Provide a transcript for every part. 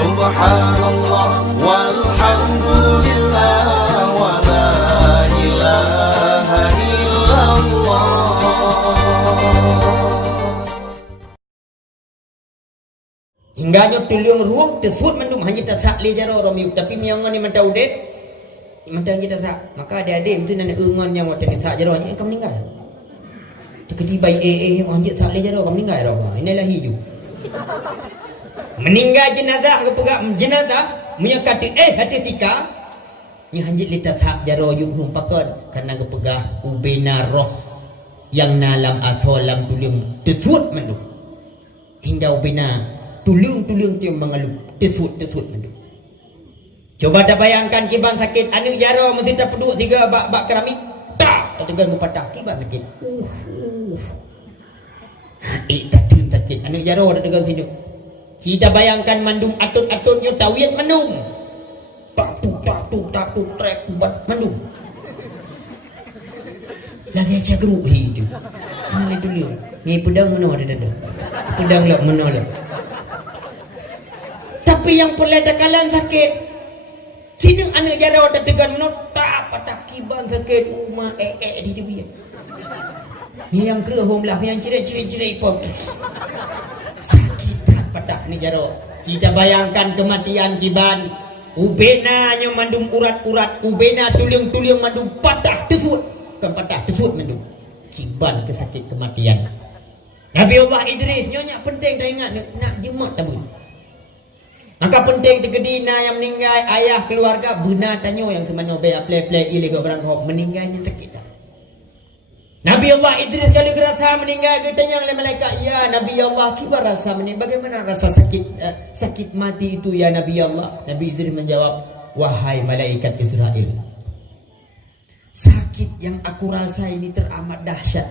Subhanallah walhamdulillah wa la ilaha illallah. Hingganya tuliung ruang tersut mandum hanya tak le jaro romiuk tapi miangan ni mentau det mentau kita tak maka adik-adik itu nak engon yang waktu ni tak jaro ni kamu meninggal ketibai yang hanya tak le jaro kamu meninggal ro inilah hiju meninggal jenazah ke pegak jenazah punya kata hati tika ni hanya lita tak jaro yuk rumpakan karena ke pegah ubena roh yang nalam atholam tuliung tersut mandum hingga ubena tulung-tulung tiang mengalup tesut-tesut mandum. Coba dah bayangkan kiban sakit anak jaro mesti tak peduk tiga bak keramik tak tegan berpatah kiban sakit tak sakit anak jaro dah tegan hidup kita bayangkan mandum atut-atutnya tawiyat mandum tak tu trek buat mandum lagi aja geruk hidup anak tulung ni pedang mana ada pedang lah mana lah. Tapi yang pula dakalan sakit sini anak jara tak tegan tak patah kiban sakit rumah di tepi ni yang kerahum lah yang cerai pun sakit tak patah ni jara kita bayangkan kematian kiban ubena nya mandum urat-urat ubena tuliung-tuliung mandum patah tesut kan patah tesut mandum kiban kesakit kematian Nabi Allah Idris nyonya penting tak ingat nak jemak tabun. Maka penting tegedina yang meninggal ayah keluarga benar tanyo yang semana bay play ilegal berangkok meninggalnya tak. Nabi Allah Idris kali gerasa meninggal ditanya oleh malaikat, "Ya Nabi Allah, kibar rasa meninggal? Bagaimana rasa sakit mati itu ya Nabi Allah?" Nabi Idris menjawab, "Wahai malaikat Israel, sakit yang aku rasa ini teramat dahsyat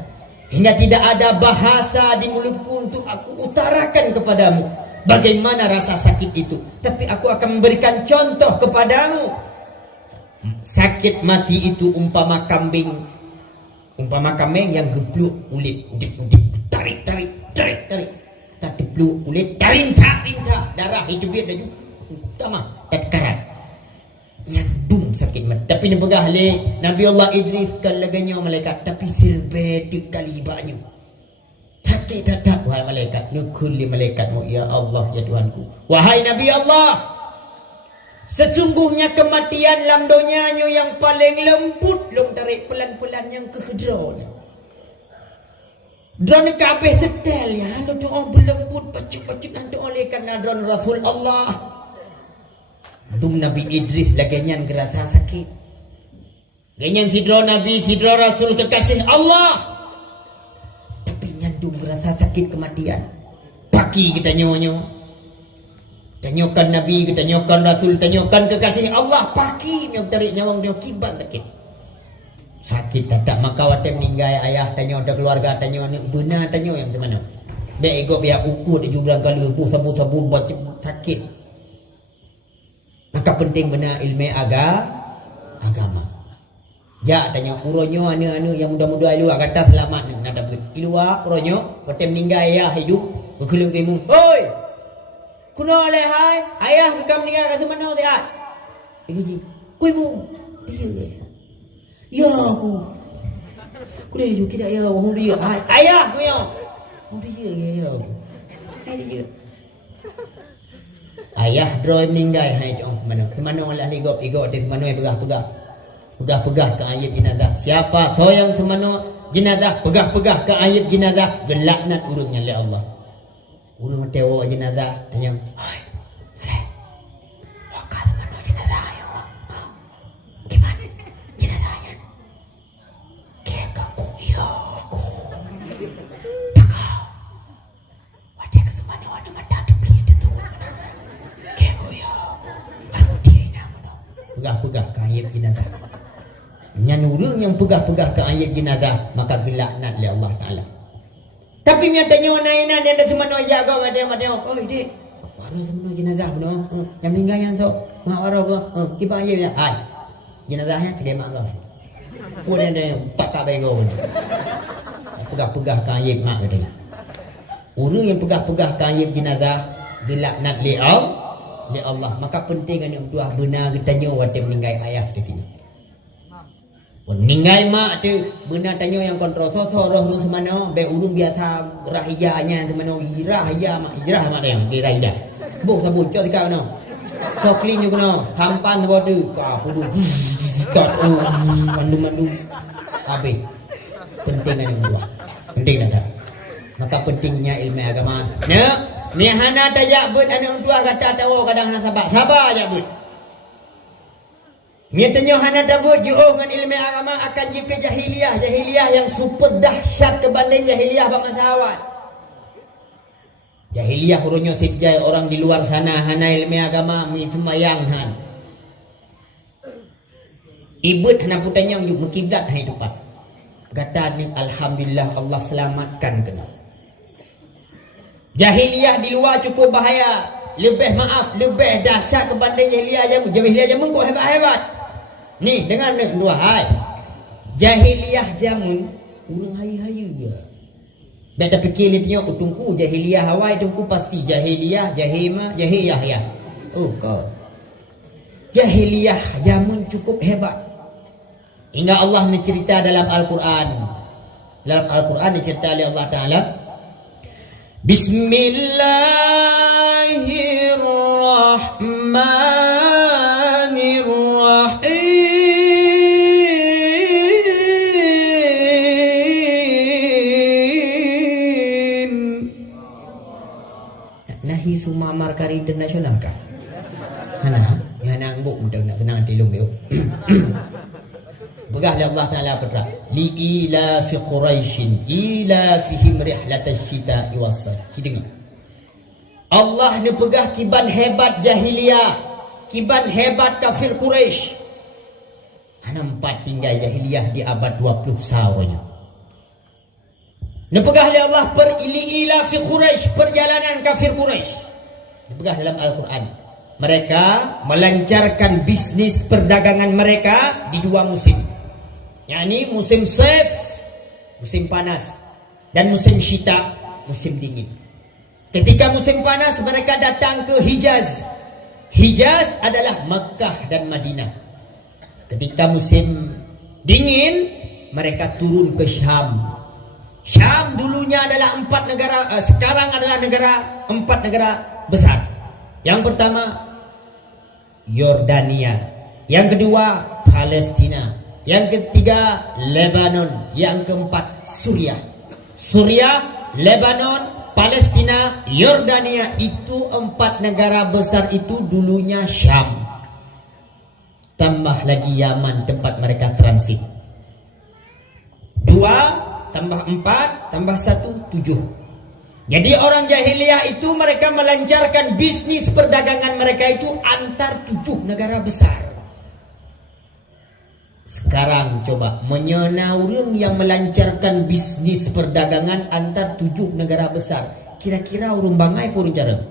hingga tidak ada bahasa di mulutku untuk aku utarakan kepadamu bagaimana rasa sakit itu. Tapi aku akan memberikan contoh kepadamu. Sakit mati itu umpama kambing yang gebluk ulit, tarik, tak gebluk ulit, rinta, darah itu biar laju, utama, tak karat. Nyandung sakit mati. Tapi ni pegah le Nabi Allah Idris kan laganya malaikat tapi sirbet kali banyak. Sakit tak wahai malaikat, nukulli malaikatmu ya Allah ya Tuhanku. Wahai Nabi Allah, sesungguhnya kematian lam donyanya yang paling lembut long tarik pelan-pelan yang kehedronya. Drone kabeh setel ya, lo doa berlembut pacuk-pacuk nanti oleh karena drone Rasul Allah. Dum Nabi Idris laganya gerasa sakit. Ganyan sidro Nabi, sidro Rasul kekasih Allah. Nyandung rasa sakit kematian. Paki kita nyonyo. Tanyakan Nabi, kita tanyakan Rasul, tanyakan kekasih Allah. Paki nyok tarik nyawang dia kibat sakit. Sakit tak maka watem meninggal ayah tanya ada keluarga tanya benar tanya yang mana. Dia ego biar ukur dia jublang kali ukur sabu-sabu buat sakit. Maka penting benar ilmu agama. Ya tanya uronyo anu yang muda-muda ilu kata selamat nak dapat ilu uronyo waktu meninggal ayah hidup berkelung ke imung. Oi, kuno le hai ayah ke kam meninggal kat mana tu ah? Iji, ku imung. Dia. Ya aku. Ku dah ju kita ya orang dia. Ayah ku yo. Oh dia ya aku. Dia. Ayah droy meninggal hai tu mana? Ke mana lah ligop di mana pegah-pegah ke ayat jenazah. Siapa soyang semano jenazah pegah-pegah ke ayat jenazah gelaknat urungnya oleh Allah. Urung tewo jenazah tanya, "Hai. Waka semano jenazah ya. Gimana jenazahnya?" Kayak aku ya aku. Pegah. Wadah ke semano ana mata dibeli itu. Kayak ya aku. Kamu dia namanya. Pegah-pegah ke ayat jenazah. Nyanurung yang pegah-pegah ke ayat jenazah maka gelaknat oleh Allah Ta'ala. Tapi yang tanya nainan dia ada semana jaga madem. Oh dik, walau semana jenazah benar. Yang meninggal yang tu mak walau ke kipas ayat dia. Hai. Jenazahnya dia mak kau. Kemudian dia pakai bego. Pegah-pegah ke ayat mak dia. Orang yang pegah-pegah ke ayat jenazah gelaknat oleh oleh Allah. Maka penting anak bertuah benar kita tanya waktu meninggal ayah di sini. Meninggal mak tu benar tanya yang kontrol roh urung semana be urung biasa rahiyanya semana irahaya mak yang dirahaya. Buk sabut cok tikau no. So clean juga no. Sampan sebab tu ka pudu. Kat mandu habis. Penting anak bertuah. Penting dah. Maka pentingnya ilmu agama. Ya, ni hana tajak bud anak bertuah kata tahu kadang hana sabar aja bud. Nyatanya hana tabut ju'uh dengan ilmu agama akan jipe jahiliyah yang super dahsyat kebanding jahiliyah bangsa awal. Jahiliyah urunyo sipjai orang di luar sana hana ilmu agama ni semayang han. Ibut hana putanya yang mekiblat hai tepat. Kata ni alhamdulillah Allah selamatkan kena. Jahiliyah di luar cukup bahaya, lebih dahsyat kebanding jahiliyah jamun kok hebat-hebat. Ni dengar ni dua hai. Jahiliyah jamun urang hayu-hayu dia. Beta fikir ni tengok tungku jahiliyah hawai tungku pasti jahiliyah ya. Oh god. Jahiliyah jamun cukup hebat. Hingga Allah mencerita dalam Al-Quran. Dalam Al-Quran dicerita oleh Allah Taala. Bismillahirrahmanirrahim. Nahi suma markar internasional kah? Hana ngambuk mudah nak tenang tilum yo. Begah Allah Taala berkata, li ila fi quraishin ila fihim rihlatash shita'i was-sayf. Dengar. Allah ni pegah kiban hebat jahiliyah, kiban hebat kafir Quraisy. Ana empat tinggal jahiliyah di abad 20 saurnya. Ni pegah oleh Allah per ila fi Quraisy, perjalanan kafir Quraisy. Ni pegah dalam Al-Quran. Mereka melancarkan bisnis perdagangan mereka di dua musim. yakni musim saif, musim panas, dan musim syita, musim dingin. Ketika musim panas mereka datang ke Hijaz. Hijaz adalah Makkah dan Madinah. Ketika musim dingin mereka turun ke Syam. Syam dulunya adalah sekarang adalah empat negara besar. Yang pertama Yordania, yang kedua Palestina, yang ketiga Lebanon, yang keempat Suriah. Suriah, Lebanon, Palestina, Yordania, itu empat negara besar itu dulunya Syam. Tambah lagi Yaman tempat mereka transit. 2 tambah 4 tambah 1 7. Jadi orang jahiliyah itu mereka melancarkan bisnis perdagangan mereka itu antar 7 negara besar. Sekarang coba menyena orang yang melancarkan bisnis perdagangan antar 7 negara besar. Kira-kira urung bangai purun jarang.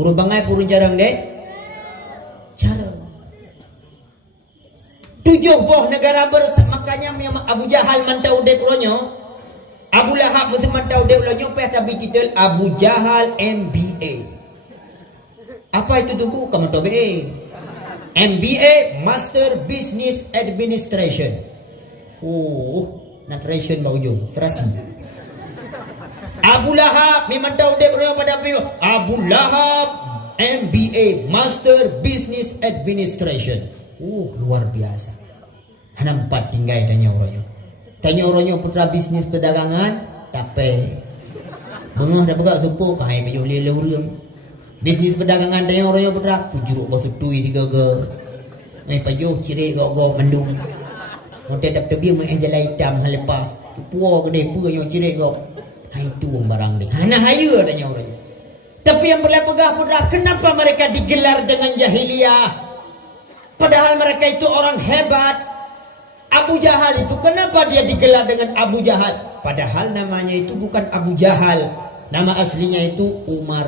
Urung bangai purun jarang deh. Jarang. 7 boh negara besar. Makanya Abu Jahal mantau dep ronyo. Abu Lahab mesti mantau dep ronyo pe tapi titel Abu Jahal MBA. Apa itu tuku? Kamu tahu be? MBA, Master Business Administration. Narration bau ujung. Terasi. Abu Lahab memang tahu dia berapa pada apa? Abu Lahab MBA, Master Business Administration. Luar biasa. Hana 4 tinggal tanya orangnya. Tanya orangnya putra bisnis perdagangan, tapi bengah dah pegak supo kai pejuh lele urang. Bisnis perdagangan tanya orangnya putra pujuruk batu tui 3 ge. Pejuh ciri go mandung. Ngote tak tebi main jalan hitam halepa. Puo gede pu yo ciri go. Hai tu barang ni. Hana hayu tanya orangnya. Tapi yang berlepegah putra, kenapa mereka digelar dengan jahiliyah? Padahal mereka itu orang hebat. Abu Jahal itu kenapa dia digelar dengan Abu Jahal? Padahal namanya itu bukan Abu Jahal. Nama aslinya itu Umar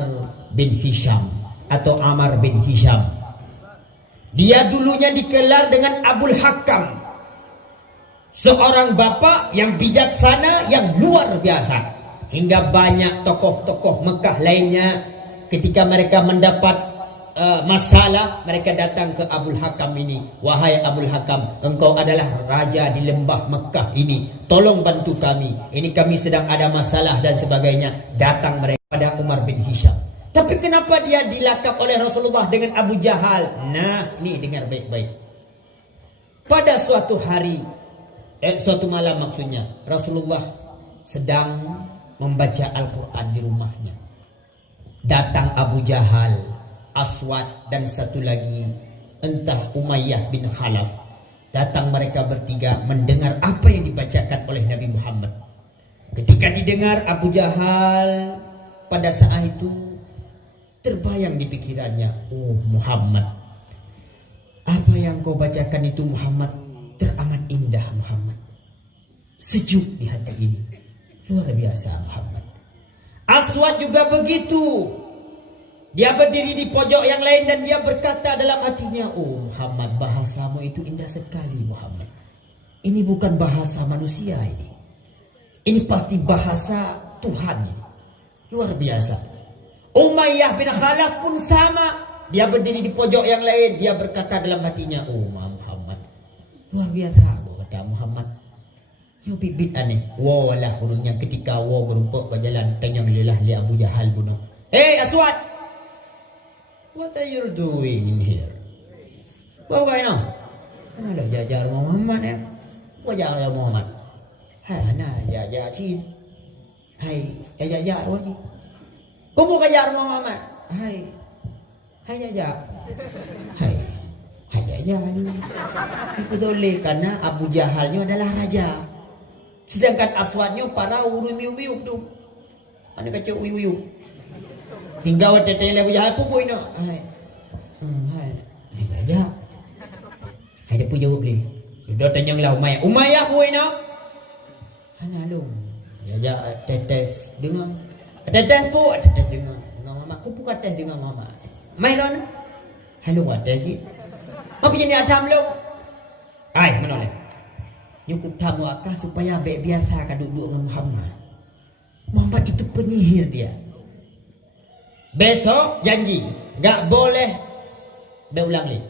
bin Hisham atau Amar bin Hisham. Dia dulunya digelar dengan Abul Hakam. Seorang bapak yang bijaksana, yang luar biasa. Hingga banyak tokoh-tokoh Mekah lainnya ketika mereka mendapat masalah, mereka datang ke Abul Hakam ini. Wahai Abul Hakam, engkau adalah raja di lembah Mekah ini, tolong bantu kami, ini kami sedang ada masalah dan sebagainya. Datang mereka pada Umar bin Hisham. Tapi kenapa dia dilakap oleh Rasulullah dengan Abu Jahal? Nah, ni dengar baik-baik. Pada suatu hari, suatu malam maksudnya, Rasulullah sedang membaca Al-Quran di rumahnya. Datang Abu Jahal, Aswad, dan satu lagi entah Umayyah bin Khalaf. Datang mereka bertiga mendengar apa yang dibacakan oleh Nabi Muhammad. Ketika didengar Abu Jahal, pada saat itu terbayang di pikirannya, oh Muhammad, apa yang kau bacakan itu Muhammad teramat indah Muhammad, sejuk di hati ini, luar biasa Muhammad. Aswad juga begitu. Dia berdiri di pojok yang lain dan dia berkata dalam hatinya, oh Muhammad, bahasamu itu indah sekali Muhammad. Ini bukan bahasa manusia ini. Ini pasti bahasa Tuhan ini. Luar biasa. Umayyah bin Khalaf pun sama. Dia berdiri di pojok yang lain. Dia berkata dalam hatinya, oh Muhammad, luar biasa. Aku kata Muhammad, you bibit aneh. Wow lah hurungnya ketika wow merumpuk ke jalan. Tanya lilah li Abu Jahal bunuh. Hey Aswad, what are you doing in here? What going on? Ana lah jajar Muhammad ya. What jajar Muhammad? Hai ana jajar chin. Hai jajar what ni? Kau bukan jajar Muhammad. Hai jajar. Hai jajar ni. Betul karena Abu Jahalnya adalah raja. Sedangkan Aswadnya para urumi-umi tu. Ana kacau uyu-uyu. Hingga waktu tanya Abu Jahal pun boy nak. Hai jajar. Hai dia pun jawab ni. Dia tanya lah Umayyah boy nak. Ana long. Jajar tetes dengar. Tetes pun tetes dengar. Dengar mama aku pun tetes dengar mama. Mai ron. Hello what tetes. Apa jadi adam lo? Ai mana le? Nyukup tamu akah supaya baik biasa ka duduk dengan Muhammad. Muhammad itu penyihir dia. Besok janji gak boleh berulang lagi.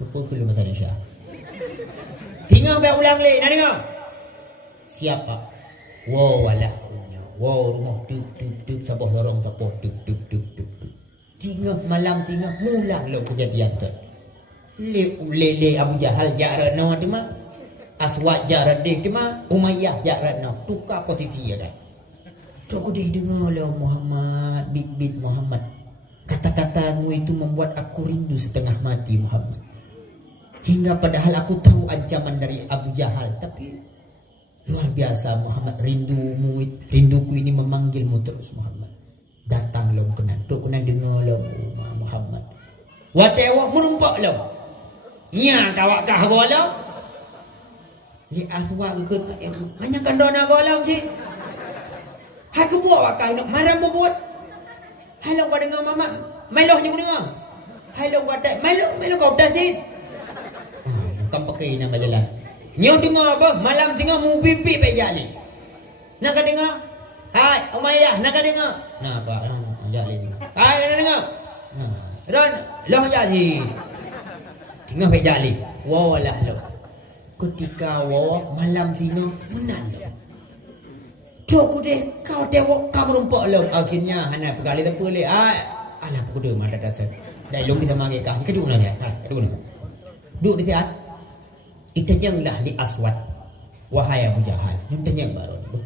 Lupa dulu masa Indonesia. Tinggal berulang lagi. Nak dengar? Siapa? Wow alah rumah. Wow rumah tuk sabah lorong sabah tuk. Tinggal malam tinggal mulang lo kejadian tu. Le Abu Jahal jarak no tu mah. Aswad jarak dia tu mah. Umayyah jarak no. Tukar posisi ya dah. Tu aku dah dengar lah Muhammad, bit Muhammad. Kata-katamu itu membuat aku rindu setengah mati Muhammad. Hingga padahal aku tahu ancaman dari Abu Jahal. Tapi luar biasa Muhammad, rinduku ini memanggilmu terus Muhammad. Datang lo kena, tu kena dengar lo Muhammad. Watewak merumpak lo. Ya kawak kah golam. Li Aswad ke hanya kandona golam cik. Hai ku buat wakai nak marah buat. Hai lo kau dengar Muhammad. Mai lo je dengar. Hai lo kau tak. Mai lo kau tak sit. Kau pakai nama jalan. Nyo dengar apa? Malam tengah mu pipi pe jalan. Nak kau dengar? Hai Umayyah nak kau dengar? Nah apa? Jalan ni. Hai nak dengar? Ron lo jadi. Tengah pe jalan. Wow lah lo. Ketika wow malam tengah menang lo. Aku deh, kau tengok kau merumpak lo. Akhirnya hana pegali tempat le. Alah pukul dia mata dasar. Dah long kita mari kah. Kedua lah ya. Kedua lah. Duduk di siat. Itanyanglah li Aswad. Wahai Abu Jahal. Nyutanyang baru ni.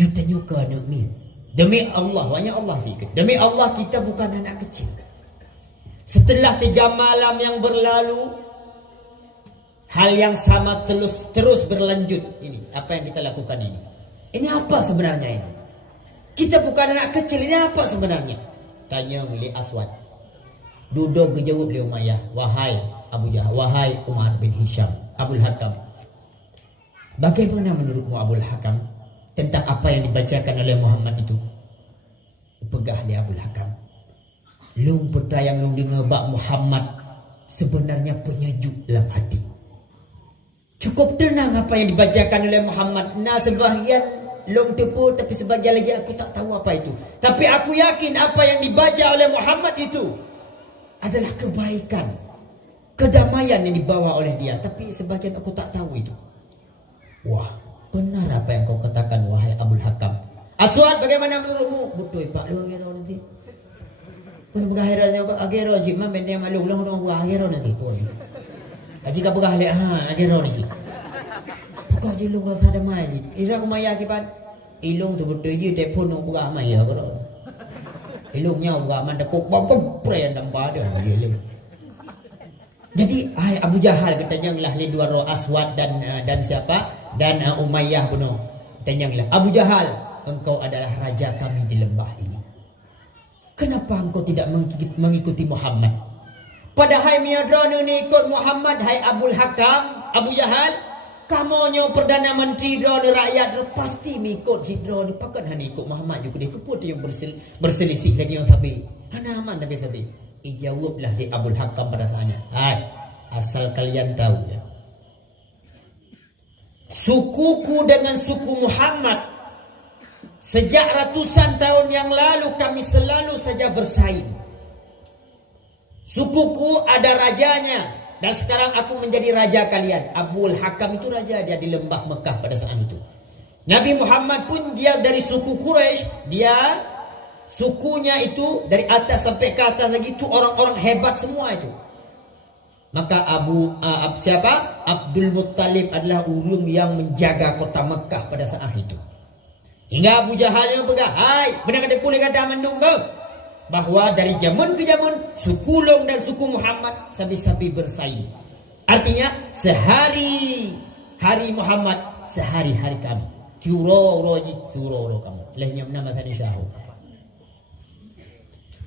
Nyutanyang ke nak ni. Demi Allah, wanya Allah zikir. Demi Allah kita bukan anak kecil. Setelah 3 malam yang berlalu, hal yang sama terus berlanjut. Ini apa yang kita lakukan ini. Ini apa sebenarnya ini? Kita bukan anak kecil, ini apa sebenarnya? Tanya li Aswad. Duduk kejawab li Umayyah. Wahai Abu Jahal, wahai Umar bin Hisham, Abul Hakam. Bagaimana menurutmu Abul Hakam tentang apa yang dibacakan oleh Muhammad itu? Pegah li Abul Hakam. Lung pertayang lung dengar bak Muhammad sebenarnya penyejuk dalam hati. Cukup tenang apa yang dibacakan oleh Muhammad. Nah sebahagian long tepu tapi sebagian lagi aku tak tahu apa itu. Tapi aku yakin apa yang dibaca oleh Muhammad itu adalah kebaikan, kedamaian yang dibawa oleh dia. Tapi sebagian aku tak tahu itu. Wah, benar apa yang kau katakan wahai Abul Hakam. Aswad, bagaimana menurutmu? Betul Pak, lu akhirnya nanti. Pun bergahirah jawab akhirnya jima benda yang malu ulang akhirnya nanti. Jika bergahirah akhirnya nanti. Kau jilung rasa damai je. Ira aku maya kipan. Ilung tu betul je telefon nak buka maya kau. Ilungnya buka man tekuk bom pren dampa dia je. Jadi Abu Jahal katanya ni dua roh Aswad dan siapa? Dan Umayyah bunuh. Tanyalah Abu Jahal, engkau adalah raja kami di lembah ini. Kenapa engkau tidak mengikuti Muhammad? Padahal miadrona ni ikut Muhammad, hai Abul Hakam, Abu Jahal. Kamonyo Perdana Menteri drone rakyat pasti mengikut si drone pakan hanya ikut Muhammad juga dia keput yang berselisih lagi yang sabi. Hana aman tapi sabi. Ijawablah di Abul Hakam pada saatnya. Hai, asal kalian tahu ya. Sukuku dengan suku Muhammad sejak ratusan tahun yang lalu kami selalu saja bersaing. Sukuku ada rajanya. Dan sekarang aku menjadi raja kalian. Abul Hakam itu raja dia di lembah Mekah pada saat itu. Nabi Muhammad pun dia dari suku Quraisy. Dia sukunya itu dari atas sampai ke atas lagi itu orang-orang hebat semua itu. Maka Abdul Muttalib adalah ulum yang menjaga kota Mekah pada saat itu. Hingga Abu Jahal yang pegang, hai, benar kata boleh kata mendung kau? Bahwa dari zaman ke zaman suku Long dan suku Muhammad sabi-sabi bersaing. Artinya sehari hari Muhammad, sehari hari kami. Tiuro kamu. Lehnya nama tadi syahu.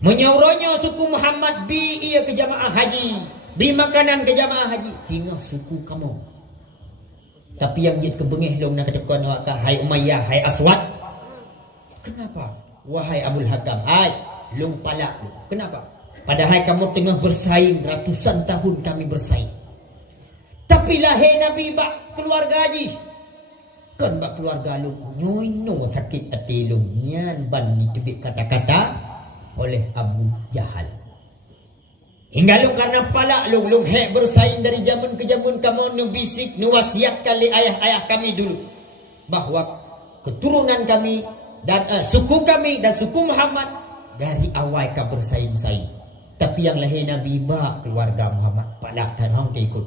Menyauronya suku Muhammad bi ia ke jamaah haji, bi makanan ke jamaah haji hingga suku kamu. Tapi yang jid kebengih Long nak ketekon waka hai Umayyah, hai Aswad. Kenapa? Wahai Abul Hakam, hai Long palak lu. Kenapa? Padahal kamu tengah bersaing, ratusan tahun kami bersaing. Tapi lahir Nabi bak keluarga haji. Kan bak keluarga lu nyoino sakit hati lu. Nyan ban ditebik kata-kata oleh Abu Jahal. Hingga lu karena palak lu hek bersaing dari zaman ke zaman kamu nu bisik nu wasiatkan li ayah-ayah kami dulu bahwa keturunan kami dan suku kami dan suku Muhammad dari awal kau bersaing-saing. Tapi yang lahir Nabi ba keluarga Muhammad palak dan hang ikut.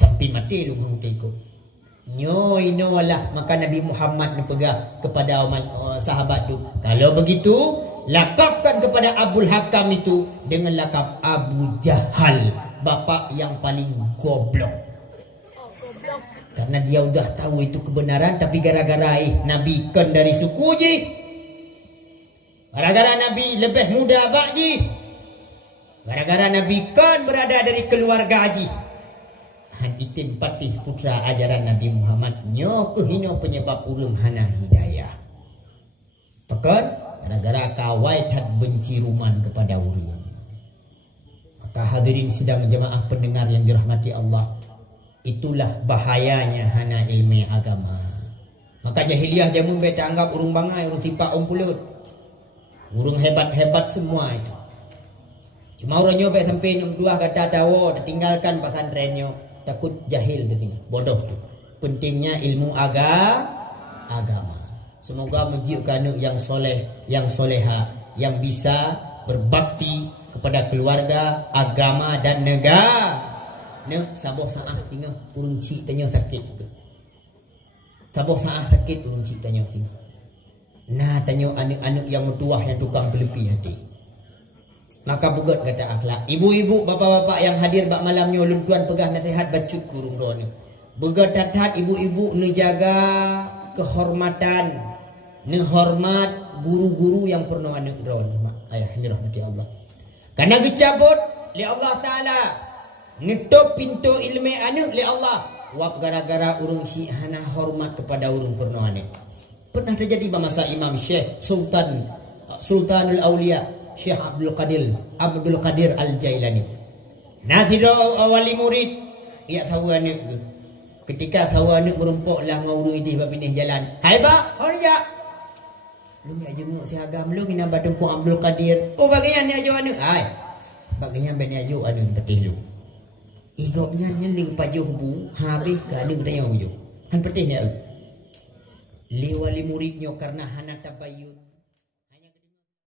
Sampai mati lu hang ikut. Nyoi nolah maka Nabi Muhammad pegang kepada sahabat tu. Kalau begitu, lakapkan kepada Abul Hakam itu dengan lakap Abu Jahal, bapa yang paling goblok. Karena dia udah tahu itu kebenaran tapi gara-gara Nabi kan dari suku je. Gara-gara Nabi lebih muda Bakji. Gara-gara Nabi kan berada dari keluarga Haji. Han itin patih putra ajaran Nabi Muhammad nyo kehino penyebab urung hana hidayah. Pekan gara-gara kawai tad benci ruman kepada urung. Maka hadirin sidang jemaah pendengar yang dirahmati Allah, itulah bahayanya hana ilmu agama. Maka jahiliyah jamun beta anggap urung bangai, urung tipak pulut. Urung hebat-hebat semua itu. Cuma orang nyobek sampai 62 kata tahu tinggalkan pesantrennya. Takut jahil dia tinggal. Bodoh tu. Pentingnya ilmu agama. Semoga menjiukkan yang soleh, yang soleha, yang bisa berbakti kepada keluarga, agama dan negara. Nek saboh saah tinggal urung cik tanya sakit. Saboh saah sakit urung cik tanya tinggal. Nah tanya anak-anak yang mutuah yang tukang pelepi hati. Maka bugat kata akhlak. Ibu-ibu, bapa-bapa yang hadir bak malamnya ulun tuan pegah nasihat bacut kurung rono. Bugat tatat ibu-ibu nejaga kehormatan, nehormat guru-guru yang pernah anak rono. Ayah dirahmati Allah. Karena gecabut li Allah Taala. Nutup pintu ilmu anak li Allah. Wap gara-gara urung si hana hormat kepada urung pernah anak. Pernah terjadi masa Imam Syekh Sultanul Aulia Syekh Abdul Qadir Al-Jailani. Nah tidak wali murid ia tahu anak itu. Ketika tahu anak merumpuk lah ngau ini babinih jalan. Hai ba, orja. Lu ni aja ngok si agam lu ngina batungku Abdul Qadir. Oh bagian ni aja anak. Hai. baganya bani ayu anu petih lu. Igopnya nyeling pajuh bu habis ke anu tayang ju. Han petih ni. Liwali muridnya karena hana tabayun.